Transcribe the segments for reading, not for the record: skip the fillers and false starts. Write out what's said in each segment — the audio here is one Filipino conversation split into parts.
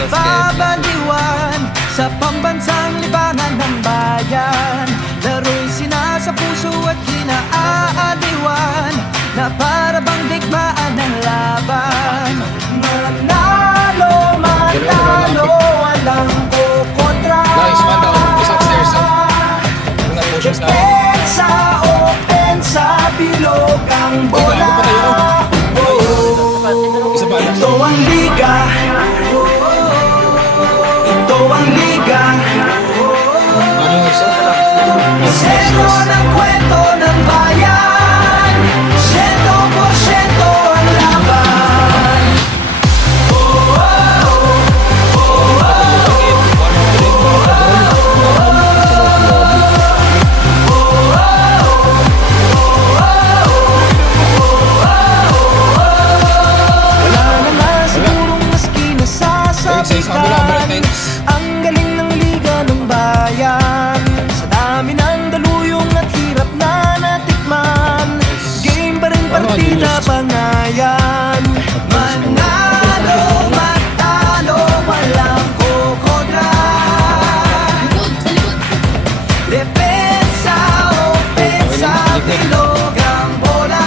nagbabaliwan sa pambansang libangan ng bayan. Laro'y sinasa puso at kinaaaliwan na para bang digmaan ng laban. Manalo, manalo, walang kukontra. Guys, man down. Isa upstairs. Una motions na. Depensa, opensa, bilog ang bola. Isa pa. Ito ang liga. Ito ang liga. Sentro ng kwento ng bayan. 100% ang laban. Wala na nga sigurong maski nasasabitan ang galing ng liga ng bayan. Sa dami ng daluyong at hirap na natikman, game pa rin partida pangayan. Manalo, matalo, walang kukontra. Depensa, opensa, bilog ang bola.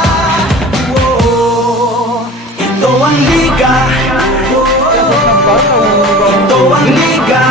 Ito ang liga. Ito ang liga.